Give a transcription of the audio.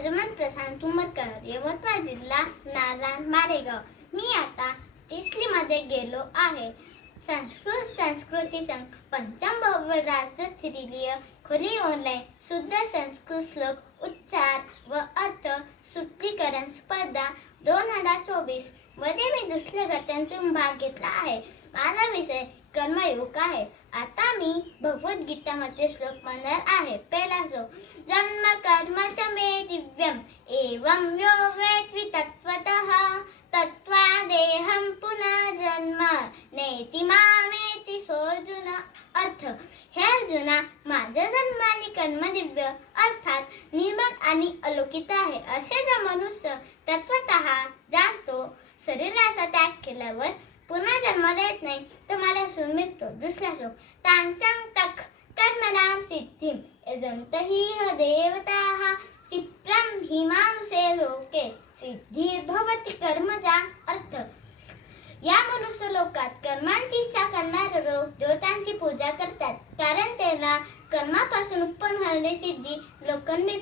यजमान प्रसाद तुमटकर यवतमाळ जिल्हा नारायण मारेगाव. मी आता तिसरीमध्ये गेलो आहे. संस्कृत संस्कृती संघ पंचम भव्य राजस्त्रीय खुली ऑनलाईन शुद्ध संस्कृत श्लोक उच्चार व अर्थ सुत्रीकरण स्पर्धा दोन हजार चोवीसमध्ये मी दुसऱ्या गटातून भाग घेतला आहे. माझा विषय कर्मयोग आहे. आता मी भगवद्गीतामध्ये श्लोक म्हणणार आहे. पहिला एवं यो वेत्वि तत्त्वतः तत्त्वादेहं जन्म नेति मामेति सोऽर्जुन। अर्थ हे अर्जुना माझ्या जन्म आणि कर्म दिव्य। अर्थात निर्मल आणि अलौकिक आहे असे जो मनुष्य तत्वत जाणतो शरीराचा त्याग केल्यावर पुन्हा जन्म देत नाही तर मला सुमिळतो दुसरा श्लोक तांचं तक कर्मणां सिद्धिं यजन्त देवता देवताः। क्षिप्रं भीमांसे लोके सिद्धिर्भवति कर्मजा अर्थ। या मनुष्य लोकात कर्मांची इच्छा करणारे लोक देवतांची पूजा करतात कारण त्याला कर्मापासून उत्पन्न होणारी सिद्धी लोकांनी